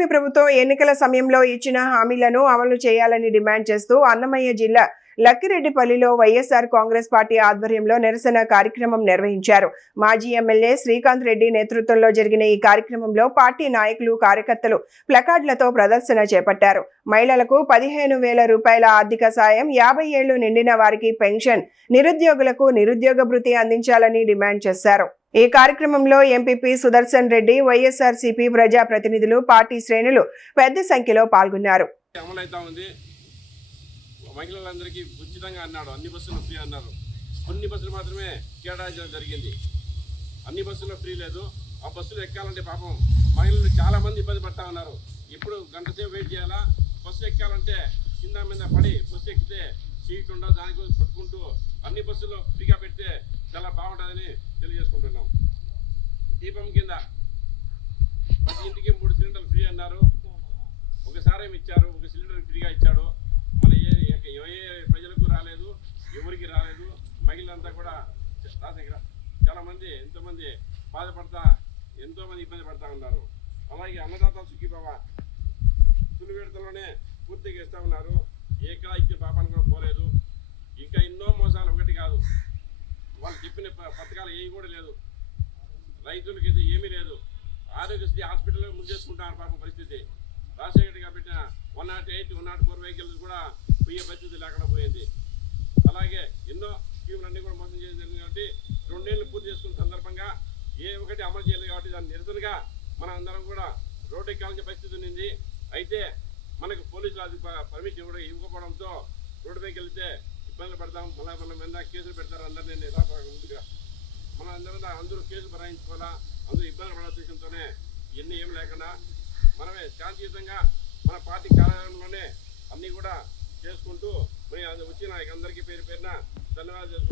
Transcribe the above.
కూటమి ప్రభుత్వం ఎన్నికల సమయంలో ఇచ్చిన హామీలను అమలు చేయాలని డిమాండ్ చేస్తూ అన్నమయ్య జిల్లా లక్కిరెడ్డిపల్లిలో వైఎస్ఆర్ కాంగ్రెస్ పార్టీ ఆధ్వర్యంలో నిరసన కార్యక్రమం నిర్వహించారు. మాజీ ఎమ్మెల్యే శ్రీకాంత్ రెడ్డి నేతృత్వంలో జరిగిన ఈ కార్యక్రమంలో పార్టీ నాయకులు, కార్యకర్తలు ప్లకార్డులతో ప్రదర్శన చేపట్టారు. మహిళలకు 15,000 రూపాయల ఆర్థిక సాయం, 50 ఏళ్లు నిండిన వారికి పెన్షన్, నిరుద్యోగులకు నిరుద్యోగ భృతి అందించాలని డిమాండ్ చేశారు. ఈ కార్యక్రమంలో ఎంపీపీ సుదర్శన్ రెడ్డి, వైఎస్ఆర్సీపీ ప్రజా ప్రతినిధులు, పార్టీ శ్రేణులు పెద్ద సంఖ్యలో పాల్గొన్నారు. మహిళలందరికీ ఉచితంగా అన్నాడు, అన్ని బస్సులు ఫ్రీ అన్నారు. కొన్ని బస్సులు మాత్రమే కేటాయించడం జరిగింది. అన్ని బస్సుల్లో ఫ్రీ లేదు. ఆ బస్సులు ఎక్కాలంటే పాపం మహిళలు చాలా మంది ఇబ్బంది పడతా ఉన్నారు. ఇప్పుడు గంట సేపు వెయిట్ చేయాలా. బస్సు ఎక్కాలంటే కింద మీద పడి బస్సు ఎక్కితే సీట్ ఉండవు, దానికోసం కొట్టుకుంటూ అన్ని బస్సులు ఫ్రీగా పెడితే చాలా బాగుంటుందని తెలియజేసుకుంటున్నాం. దీపం కింద ప్రతి ఇంటికి 3 సిలిండర్లు ఫ్రీ అన్నారు. ఒకసారి ఏమి ఇచ్చారు, ఒక సిలిండర్ ఫ్రీగా ఇచ్చాడు. మళ్ళీ ఏ ప్రజలకు రాలేదు, ఎవరికి రాలేదు. మహిళలంతా కూడా చాలామంది ఎంతోమంది బాధపడతా, ఎంతోమంది ఇబ్బంది పడతా ఉన్నారు. అలాగే అన్నదాత సుఖీభవ తొలి విడతలోనే పూర్తిగా ఇస్తూ ఉన్నారు. ఏకా ఇచ్చే పాపాన్ని కూడా పోలేదు. ఇంకా ఎన్నో మోసాలు, ఒకటి కాదు. వాళ్ళు చెప్పిన పథకాలు ఏవి కూడా లేదు. రైతులకైతే ఏమీ లేదు. ఆరోగ్యశ్రీ హాస్పిటల్ ముందేసుకుంటారు పాపం పరిస్థితి. రాజశేఖర్ పెట్టిన 108, 104 వెహికల్స్ కూడా పోయే పరిస్థితి లేకుండా పోయింది. అలాగే ఎన్నో స్కీములన్నీ కూడా మోసం చేయడం జరిగింది. కాబట్టి 2 ఏళ్ళు పూర్తి చేసుకున్న సందర్భంగా ఏ ఒకటి అమలు చేయలేదు. కాబట్టి దాని నిరసనగా మనం అందరం కూడా రోడ్డు ఎక్కాల్సిన పరిస్థితి ఉంది. అయితే మనకు పోలీసులు అది పర్మిషన్ ఇవ్వకపోవడంతో రోడ్డుపైకి వెళ్తే ఇబ్బందులు పడతాం. మళ్ళీ మన మీద కేసులు పెడతారు. అందరినీ ముందుగా మన అందరూ కేసులు బరాయించుకోవాలా, అందరూ ఇబ్బందులు పడే ఉద్దేశంతోనే ఇవన్నీ ఏం లేకుండా మనమే శాంతియుతంగా మన పార్టీ కార్యాలయంలోనే అన్నీ కూడా చేసుకుంటూ వచ్చిన అందరికీ పేరు పేరున ధన్యవాదాలు.